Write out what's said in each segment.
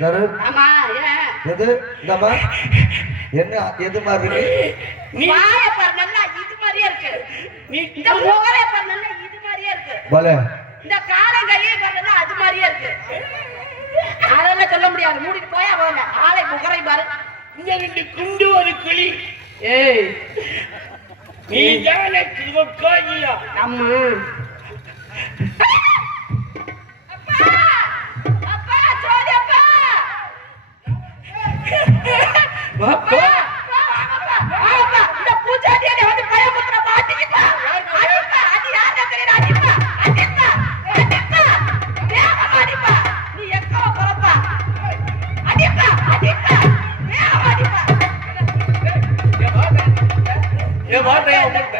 ஆமா எது இந்தமா என்ன எது மாதிரி இருக்கு? நீ வாய பாரு நல்லா இது மாதிரியே இருக்கு. நீ இந்த முகரே பாரு நல்லா இது மாதிரியே இருக்கு. பலே இந்த காரை கையே பாரு நல்லா அது மாதிரியே இருக்கு. அதெல்லாம் சொல்ல முடியாது. மூடிட்டு போயா போல. ஆளை முகரை பாரு. இங்க ரெண்டு குண்டு ஒரு குழி. ஏய் நீ தானே கோயிலா? அம்மா அப்பா சோதி அப்பா அப்பா அப்பா இந்த பூஜாரியே வந்து பயமுறுத்துற பாட்டிப்பா. அடிப்பா அடி யாரே தெரியல அடிப்பா அடிப்பா அடிப்பா வேகமாடிப்பா. நீ எக்கவ போறப்பா. அடிப்பா அடிப்பா வேகமாடிப்பா. ஏ வாட்டையா உங்கள்ட்ட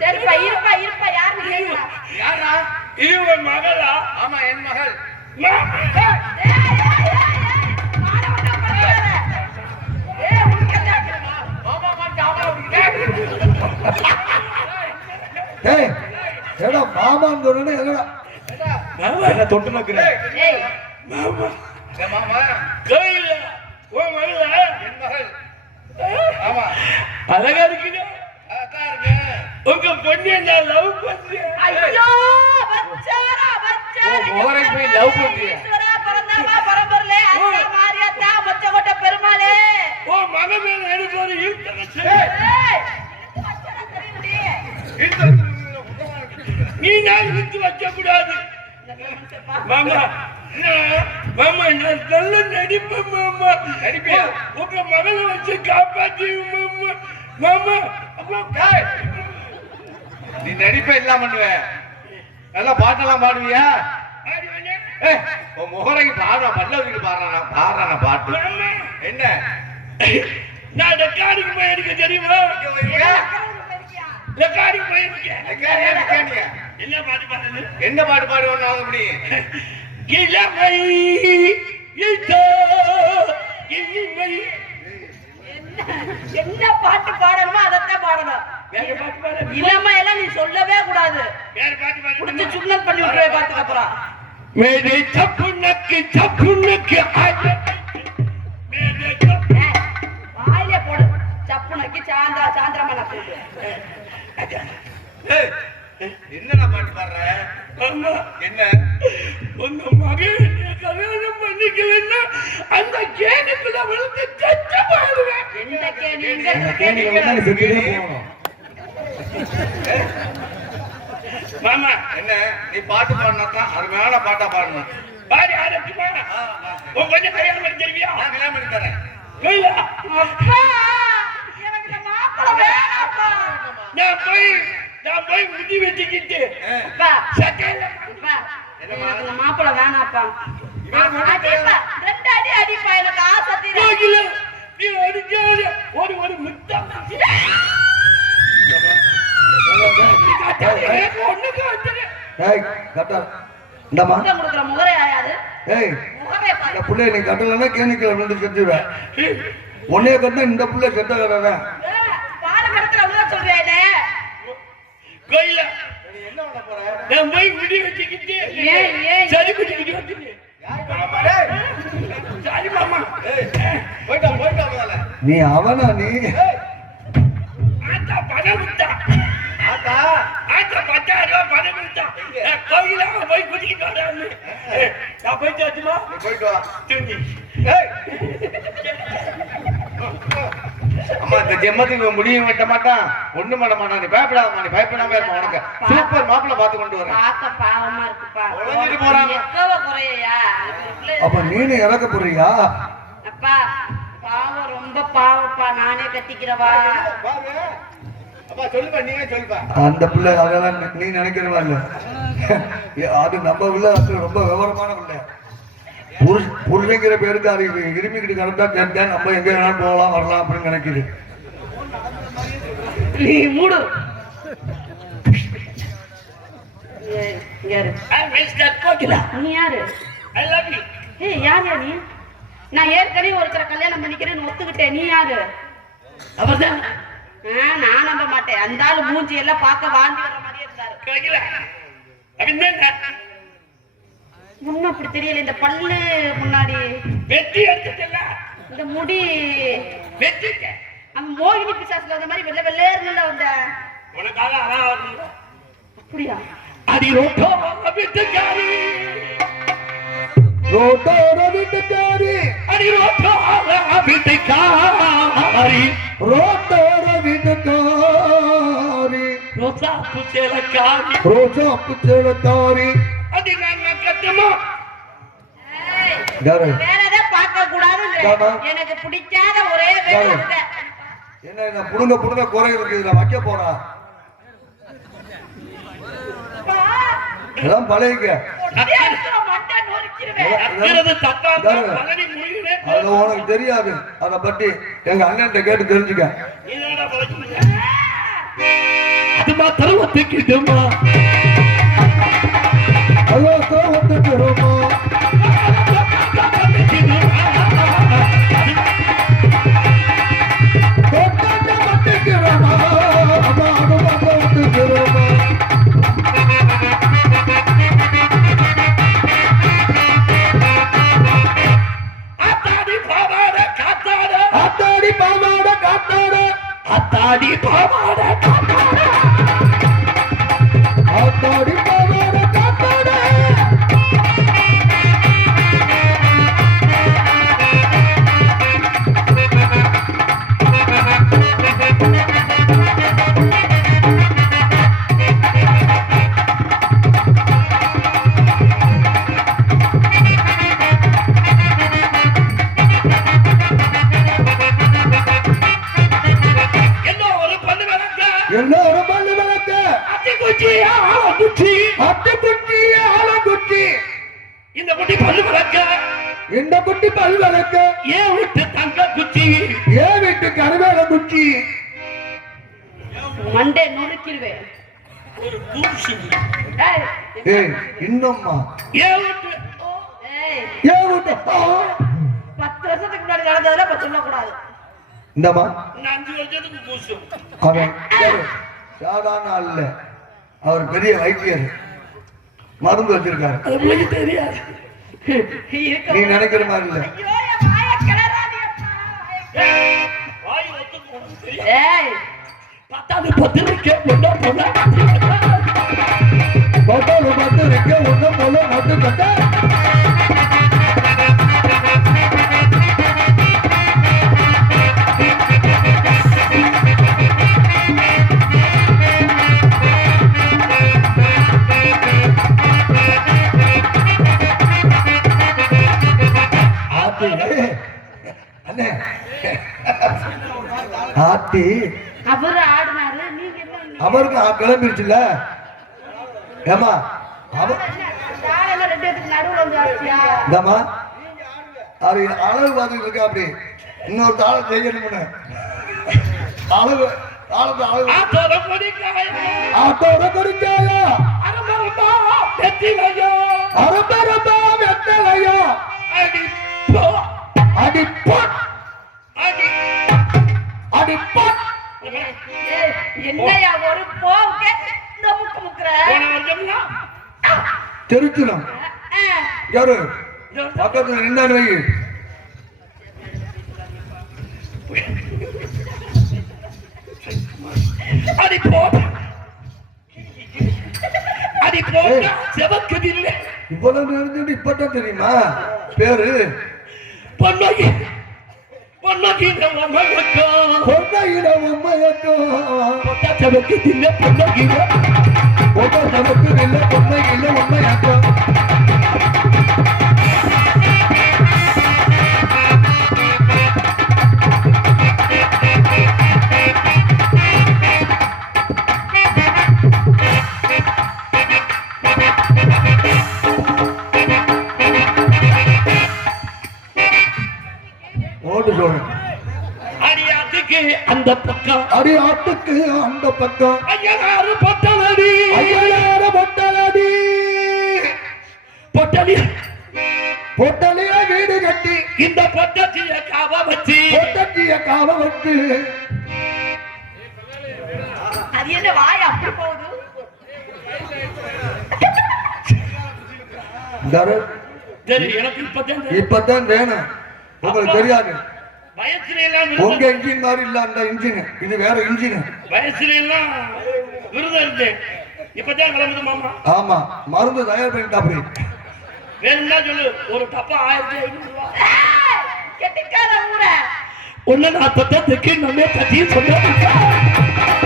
சரிப்பா இருப்பா இருப்பா யாரு கேக்குறா? யாரா? இது மகளா? ஆமா என் மகள். மாமான்னு சொன்ன என்ன தொட்டு நக்குறேன் கோயில ஓ மகள என் மகள். ஆமா அழகா இருக்குது. உங்க பொண்ணு என்ன லவ் பண்றீங்க? ஐயோ பச்சாரா பச்சாரா ஓரை போய் லவ் பண்றீங்க? ஈஸ்வரா பரந்தாமா பரம்பொருளே அண்ணா மாரியாத்தா மொச்சகொட்ட பெருமாளே. ஓ மக மேல எனக்கு ஒரு இழுத்தச்சு. ஏய் நீ நான் இழுத்து வைக்க கூடாது மாமா. மாமா நான் நல்ல நடிப்பேன் மாமா. நடிப்பியா? உங்க மகளை வச்சு காப்பாத்தி மாமா. மாமா நீ நடிப்ப எல்லாம் பண்ணுவ. நல்லா பாட்டெல்லாம் பாடுவியா? முகரைக்கு பாடுறா பல்லவிக்கு பாடுறான பாட்டு. என்ன நான் ரெக்கார்டிங் போய் எடுக்க தெரியுமா? ரெக்கார்டிங் போய் என்ன பாட்டு பாடுறது? என்ன பாட்டு பாடுவோம் முடியும்? இளமை இதோ இனிமை. என்ன பாட்டு பாடணுமோ அதத்தான் பாடணும். இளமை எல்லாம் நீ சொல்லவே கூடாது. குடிச்சு சுண்ணம் பண்ணி விட்டுருவே பாத்துக்க அப்புறம். மேடை சப்புனக்கு சப்புனக்கு வாயிலே போடு. சப்புனக்கு சாந்திரமா நான் போட்டு. என்னடா பாட்டு பாடுற? என்ன உங்க மகன் கல்யாணம் பண்ணிக்கலன்னா அந்த கேனுக்குள்ள விழுந்து சச்ச பாடுவேன். எந்த கேணி மாமா என்ன நீ பாட்டு பாடினாதான் அருமையான பாட்டா பாடணும். பாடி ஆரம்பிச்சுமா? உன் கொஞ்சம் கல்யாணம் பண்ணி தருவியா? நான் கல்யாணம் பண்ணி தரேன். அப்பா எனக்கு இந்த மாப்பிள்ளை வேணாம்ப்பா. நான் போய் முடி வெட்டிக்கிட்டு அப்பா சட்டையில அப்பா எனக்கு இந்த மாப்பிள்ளை வேணாம்ப்பா. அடிப்பா 2 அடி அடிப்பா எனக்கு ஆசை தீர. நீ அடிக்காத ஒரு முத்தம் கொடுக்குற முகரே ஆயாது. முகரே இந்த பிள்ளைய நீ கட்டலன்னா கேணிக்கல விழுந்து செத்துவேன். உன்னைய கட்டினா இந்த பிள்ளை செத்த கட்டன பாடம் எடுக்கிற உள்ள சொல்றேனே. கோயில என்ன பண்ண போற? நான் போய் முடி வெட்டிக்கிட்டு சரி குடிக்கிட்டு வந்துட்டேன். சரி மாமா போயிட்டா முதல்ல. நீ அவனா? நீ ஆத்தா பணம் விட்டா. ஆத்தா 10,000 ரூபாய் பணம் விட்டா. கோயில போய் குடிக்கிட்டு வரான்னு நான் போயிட்டு வந்துமா? போயிட்டு வா. தூங்கி அம்மா இந்த ஜெம்மத்துக்கு முடியும் வெட்ட மாட்டான், ஒண்ணும் பண்ண மாட்டான். நீ பயப்படாதம்மா, நீ பயப்படாம இருப்பா. உனக்கு சூப்பர் மாப்பிள்ள பார்த்து கொண்டு வரேன். பார்க்க பாவமா இருக்குப்பா. உழைஞ்சிட்டு போறாங்க. எக்கவ குறையா? அப்ப நீனு இறக்க போறியா? அப்பா பாவம் ரொம்ப பாவப்பா. நானே கட்டிக்கிறவா? அப்பா சொல்லுப்பா, நீங்க சொல்லுப்பா. அந்த பிள்ளை அதெல்லாம் நீ நினைக்கிறவா இல்ல. அது நம்ம பிள்ளை, அது ரொம்ப விவரமான பிள்ளை. புருஷங்கிற பேருக்கு அது இருமிக்கிட்டு கிடந்தா தெரிஞ்சா நம்ம எங்க வேணாலும் போகலாம் வரலாம் அப்படின்னு நினைக்குது. நீ மூடு. நீ யாரு? ஏய் யாரு நீ? நான் ஏற்கனவே ஒருத்தர கல்யாணம் பண்ணிக்கிறேன்னு ஒத்துக்கிட்டேன். நீ யாரு? அவர்தான். நான் நம்ப மாட்டேன். அந்த ஆளு மூஞ்சி எல்லாம் பார்க்க வாந்தி வர மாதிரியே இருந்தாரு. முன்ன அப்படி தெரியல, இந்த பல்லு முன்னாடி வெட்டி எடுத்துட்டல, இந்த முடி வெட்டிட்ட. அந்த மோகினி பிசாசுல வந்த மாதிரி வெள்ளை வெள்ளையர்ல வந்த உனக்காக அதான் அப்படியா? அடி ரோட்டோ வீட்டுக்காரி, ரோட்டோர வீட்டுக்காரி, அடி ரோட்டோ வீட்டுக்காரி, ரோட்டோர வீட்டுக்காரி, ரோசா புச்சேலக்காரி, ரோஜா புச்சேலக்காரி. அடி நாங்க கட்டுமா யாரு? வேற எதாவது பார்க்க கூடாதுங்கிற ஆமா. எனக்கு பிடிக்காத ஒரே வேலை யாரு? அதுதான். என்ன என்ன புடுங்க புடுங்க குறை இருக்கு, இதுல வைக்க போறா அப்பா, எல்லாம் பழையங்க. ஒட்டே இருக்கிற மண்டை நொறுக்கிருவேன். நக்கிறது தப்பாந்தா பழனி முழுகினே அது உனக்கு தெரியாது, அத பத்தி எங்க அண்ணன் கேட்டு தெரிஞ்சுக்க. இதோட போச்சு. அது மாத்திரம் ஒத்துக்கிட்டுமா ஐயோ கோவத்துக்கு ரொம்ப கோட்டாட்ட மட்டிக்கிறமா, அதான் கோவத்துக்கிறமா. ஆத்தாடி பாவாட காத்தாட, ஆத்தாடி பாவாட காத்தாட, ஆத்தாடி பாவாட காத்தாட, ஆத்தாடி பாவாட காத்தாட. என்ன ஒரு பண்ணு விளக்க, எல்லாரும் பல்லு விளக்க, அத்தி குச்சி ஆள குச்சி, அட்டு குட்டி ஆலங்குட்டி, இந்த குட்டி பல்லு விளக்க, இந்த குட்டி பல் விளக்க, ஏன் விட்டு தங்க குச்சி, ஏன் வீட்டு கருவேல குச்சி. மண்டை நொறுக்கிருவேன். ஒரு பூசி, ஏய், ஏய் இன்னும்மா ஏன் விட்டு ஏய், ஏன் வீட்டு 10 வருஷத்துக்கு முன்னாடி நடந்ததெல்லாம் இப்ப சொல்லக்கூடாது. இந்தம்மா 5 வருஷத்துக்கு பூசும். அவன் யாரு? சாதாரண ஆள் இல்ல, அவர் பெரிய வைத்தியர், மருந்து வச்சிருக்காரு. அது உங்களுக்கு தெரியாது. இருக்க நீ நினைக்கிற மாதிரி இல்ல. ஐயோ, என் வாயை கிளறாதீங்கப்பா. வாய் ஒத்துக்கு உனக்கு தெரியாது. ஏய், பத்தாவது பத்திரிக்கை என்ன போல பட்டாளு பார்த்து இருக்க ஒண்ணும் போல நட்டு கட்ட. ஆத்தி அண்ணே ஆத்தி அவரு ஆடினாரு, நீங்க என்ன? அவருக்கு கிளம்பிருச்சுல்ல. ஏமா அவ தாளெல்லாம் 2 பேத்துக்கு நடுவுல வந்து ஆச்சியா? இந்தம்மா அது அளவு பார்த்துட்டு இருக்கா, அப்படி இன்னொரு தாளம் செய்யணும்னு அளவு தாளத்தை அளவு. ஆத்தோட பொடிக்காய, ஆத்தோட கொடுக்காயா, அரமரமா வெத்திலையோ, அரபரபா வெத்தலையா, அடி போ, அடி போட், அடி அடி போட். ஏய், என்னையா ஒரு போவுக்கே இந்த முக்கு முக்குற? போன வருஷம்னா தெரிச்சுடும் யாரு பக்கத்துல நின்றான் வை. அடி போட்ட, அடி போட்ட செவக்குதில்லை. இவ்வளவு நேரம் இப்பதான் தெரியுமா பேரு? பொன்னகி, பொன்னகி நம்ம மகக்கோ, பொன்னையில உண்மையக்கும், பொட்ட செவக்குதில்லை பொன்னகி, பொட்ட நமக்கு இல்லை, பொன்னை இல்லை உண்மையாக்கும். ஓட்டு சொல்லு. அடியாத்துக்கு அந்த பக்கம், அடி ஆட்டுக்கு அந்த பக்கம், ஐயனாரு பொட்டலடி, ஐயாயிர பொட்டலடி, பொட்டலி பொட்டலைய வீடு கட்டி, இந்த பொட்டச்சிய காவ வச்சு, பொட்டத்திய காவ வச்சு. அது என்ன வாய் அப்படி போகுது? இந்தாரு, சரி எனக்கு இப்பதான் தெரியும். இப்பதான் வேணும். உங்களுக்கு தெரியாது. வயசுல எல்லாம் உங்க இன்ஜின் மாதிரி இல்ல அந்த இன்ஜின், இது வேற இன்ஜின். வயசுல எல்லாம் விருதம் இருக்கு. இப்பதான் கிளம்புது மாமா. ஆமா, மருந்து தயார் பண்ணிட்டா அப்படி. வேணும்னா சொல்லு, ஒரு டப்பா 1500 ரூபாய். கெட்டிக்கார ஊர ஒண்ணு நான் தொட்டதுக்கு நம்ம கட்டி சொன்னேன்.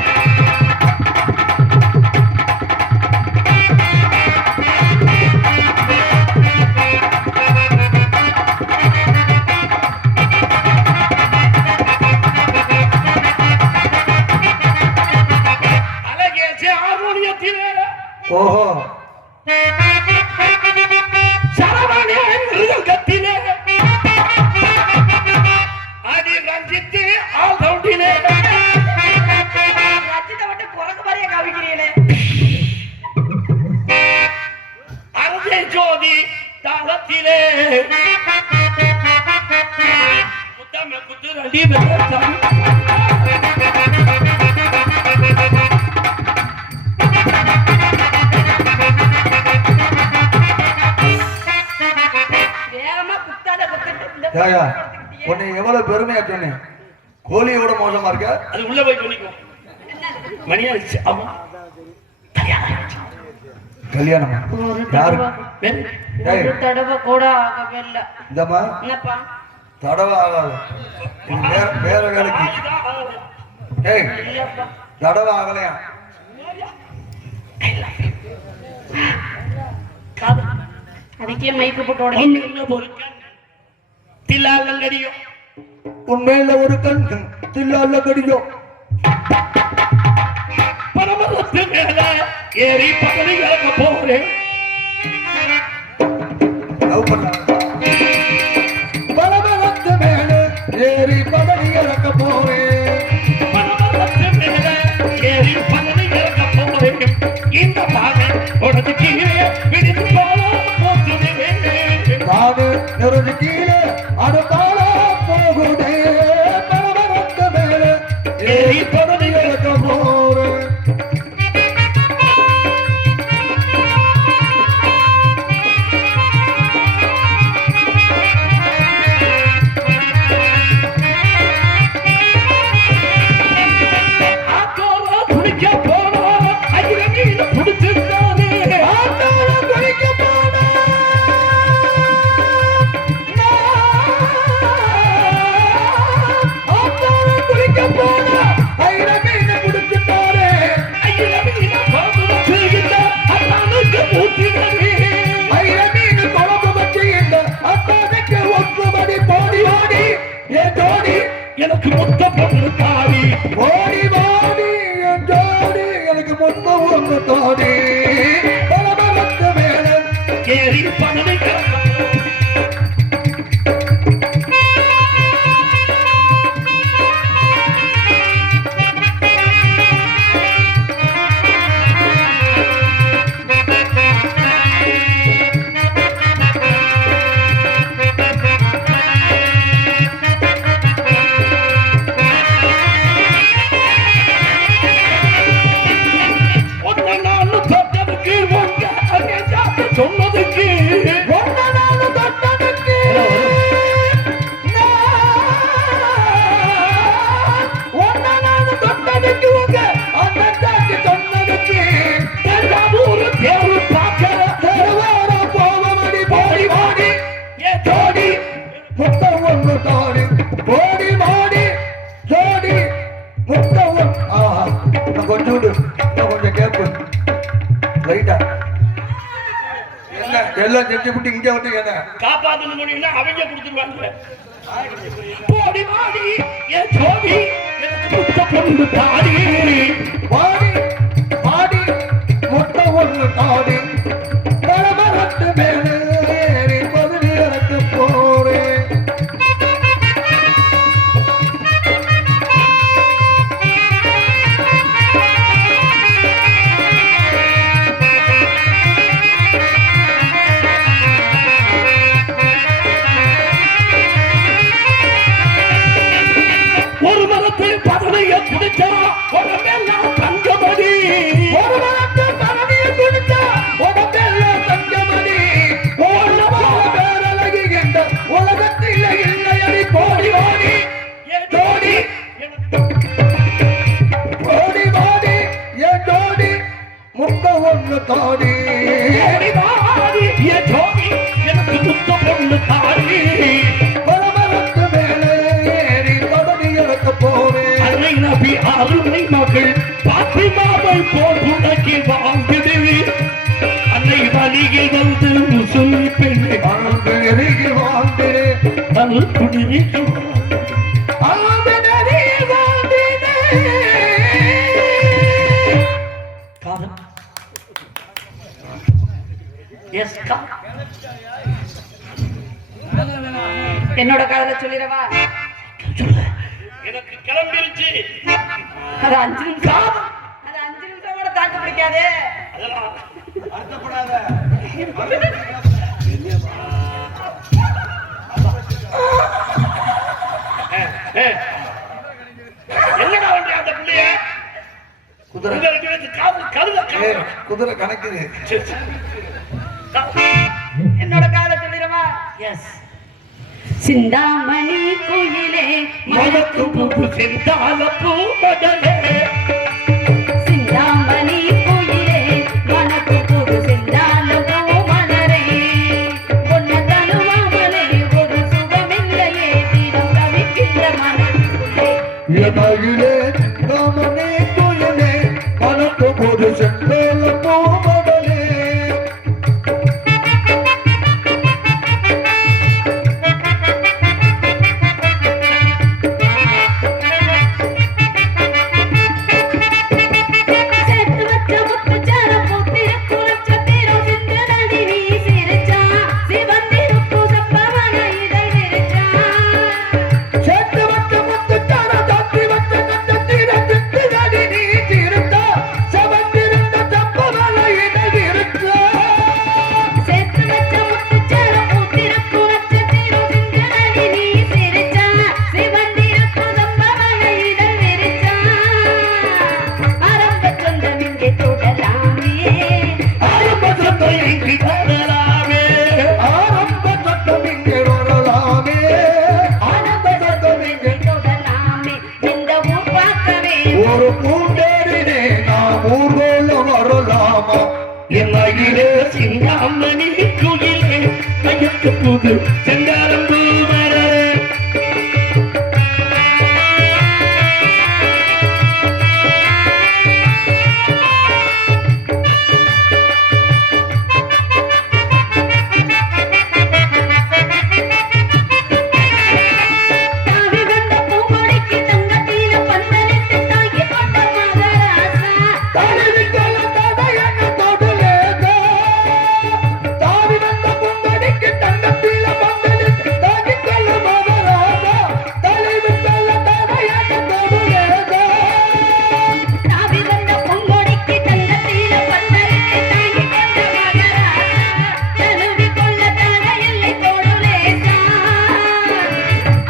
அழகேசி ஹார்மோனியத்திலே ஓஹோ, சரவணே மிருகத்திலே ஆடி ரஞ்சித்து ஆல் ரவுண்டிலே ரச்சித மட்டும் குரங்கு மாதிரியே காமிக்கிறீங்களே. அங்கே ஜோதி தாளத்திலே முத்தம குத்துரண்டி வெள்ளச்சாமி வேகமா குத்தாத குத்திட்டு இந்த ஏயா, உன்னை எவ்வளவு பெருமையா சொன்னேன். கோழியோட மோசமா இருக்க. அது உள்ள போய் பண்ணிக்கோ. மணி ஆயிடுச்சு. ஆமா கல்யாணமா ஒரு யாரு? ஒரு தடவை கூட ஆகவே இல்ல. இந்தம்மா என்னப்பா தடவை ஆகாது. இது வேற வேலைக்கு. ஏய், இல்லப்பா தடவை ஆகலையா? அதுக்கே மைக்கு போட்டு உடனே தில்லாலங்கடியும் உண்மையில ஒரு கண் தில்லால கடிக்கும். பரமரத்து மேல ஏறி பகலி இறக்க போறேன். பலபலத்து மேல ஏறி பதவி இறக்க போறேன். பரமரத்து மேல ஏறி பகலி இறக்க போறேன். இந்த பாதை உனது கீழே விடுத்து போல போச்சுதே. நாடு நெருங்கி கீழே அடுத்தால போகுதே. பலபலத்து மேல ஏறி பதவி இறக்க போறேன். ஆத்தோரா குளிக்க போனா அகில மீன பிடிச்சிருந்தானே. ஆத்தால குளிக்க போனா ஆத்தால குளிக்க போனா ஐர மீன் பிடிச்சிட்டாரே. அகில மீன பாபுக்கு இந்த அண்ணனுக்கு ஊத்தினே. ஐர மீன் குழம்பு வச்சு இந்த அத்தானுக்கு ஒற்றுமதி போடி ஓடி என் ஜோடி எனக்கு முத்த பொண்ணு தாரி. ஓடி வாடி என் ஜோடி எனக்கு மொத்தம் ஒன்று தோடி. பலபலத்து மேல ஏறி பகலி இறக்க ஒன்ன நானு தொட்டதுக்கு உங்க அங்கே ஜாத்து சொன்னதுக்கு ஒன்ன நானு தொட்டதுக்கு ஒன்ன நானு தொட்டதுக்கு உங்க அண்ணன் தாக்கி சொன்னதுக்கு தஞ்சாவூர் தேர்வு பார்க்க தெருவார போவமடி போடி வாடி ஏ ஜோடி முத்தம் ஒன்று தாடி போடி வாடி ஜோடி முத்தம் ஒன்று. ஆஹா, நான் கொஞ்சம் விடு, நான் கொஞ்சம் கேப்பு ரைட்டா. என்ன எல்லாம் செஞ்சு விட்டு இங்க வந்து என்ன காப்பாத்தணும் முடியும்னா அவங்க கொடுத்துருவாங்க. போடி வாடி ஏ ஜோடி எனக்கு முத்த பொண்ணு தாடி. வாடி வாடி முத்தம் ஒன்று தாடி. பலபலத்து மேலே ஏறி பதில் இறக்க போறேன். ஒரு மரத்தில் பதவியை குடிச்சா உடம்பெல்லாம் தங்கமடி. ஒரு மரத்து பதவியை குடிச்சா உடம்பெல்லாம் தங்கமடி. தாடி எனக்கு முத்த பொண்ணு தாடி பரமரத்து மேலே ஏறி தொடங்கி எனக்கு போவேன் அன்னை நபி அருமை மகள் பாத்திமாவை போல் உனக்கு வாழ்ந்தது அன்னை வழியில் வந்து முசுலி பெண்ணை அன்பு நெருங்கி வாழ்ந்தேன் அன்பு நெருங்கி அன்பு நெருங்கி வாழ்ந்தேன் காதல் எஸ் என்னோட காதல சொல்லிடவா? எனக்கு கிளம்பிருச்சு அது 5 நிமிஷம். அது 5 நிமிஷம் கூட தாக்கு பிடிக்காது. என்னடா வந்து அந்த பிள்ளைய குதிரை குதிரை கணக்குது என்னோட காதல சொல்லிடவா? எஸ் சிந்தாமணி குயிலே மனத்து பூ செந்தால பூ மடலே சிந்தாமணி குயிலே மனக்கு புது செந்தால பூ மலரே பொன்ன தழுவாமலே ஒரு சுகமில்லையே தினம் தவிக்கின்ற மனக்குள்ளே எமகிலே சிந்தாமணி குயிலே மனத்து புது செந்தால பூ மடலே சேர்த்து வச்ச முத்துச்சாரம் பூத்திருக்கும் நட்சத்திரம் சிந்துதடி நீ சிரிச்சா சிவந்திருக்கும் செப்பவன இதழ் விரிச்சா சேர்த்து வச்ச முத்துச்சார சாத்தி வச்ச நட்சத்திர சிந்துதடி நீ சிரித்தா செவந்திருந்த செப்பவன இதழ் விரிச்சா சேர்த்து வச்ச முத்துச்சாரம் பூத்திருக்கும் நட்சத்திரம் சிந்துதடி நீ சிரிச்சா சிவந்திருக்கும் செப்பவன இதழ் விரிச்சா ஆரம்ப சொந்தம் இங்கே தொடலாமே ஆரம்ப சொந்தம் எங்கி தொடலாமே ஆரம்ப சட்டம் இங்கே வரலாமே ஆரம்ப சொந்தம் இங்கே தொடலாமே இந்த ஊர் பார்க்கவே ஒரு பூண்டேரினே நாம் ஊர்வல வரலாமா என்னையிலே சிந்தாமணி குயிலே மையத்து புது செந்தாலம் பூ மலரே தாவி வந்த பூங்கொடிக்கு தங்கத்தில பந்தலிட்டு தாங்கி கொண்ட மகராசா தழுவிக்கொள்ள தடையென்ன தொடுலேதே. தாவிவந்த பொங்கடிக்கு தங்கத்தில பந்தலிட்டு தாங்கிக்கொள்ள மகராஜா. தழுவிக்கொள்ள தடையென்ன தொடுலேதே. தாவி வந்த பூங்கொடிக்கு தங்கத்தில பந்தலிட்டு தாங்கி கொண்ட மகராசா தழுவி கொள்ள தடையில்லை தொடுலேசா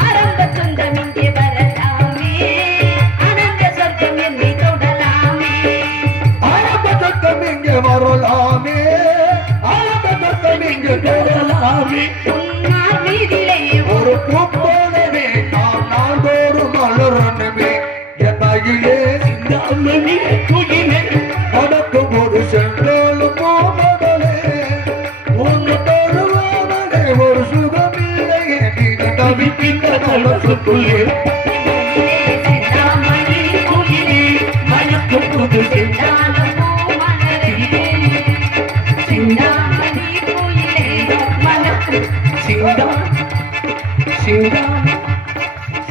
ஆரம்ப சொந்தம் இங்கே வரலாமே அனந்த சொர்க்கம் என்னை தொடலாமே ஆரம்ப சட்டம் இங்கே வரலாமே ஆரம்ப சட்டம் இங்கே தொடலாமே உன்னார் மீதிலே ஒரு பூப்போலவே நாம் நாள்தோறும் மலரணுமே என்னையிலே சிந்தாமணி குயிலே வடக்கும் ஒரு சென்றாலும் போமகளே உன்னை தழுவாமலே ஒரு சுகமில்லையே நீ தவிக்கின்ற மனசுக்குள்ளே சிந்தாமணி குயிலே மையத்து புது சிந்தாமணி குயிலே மனக்கு சிந்தா சிந்தா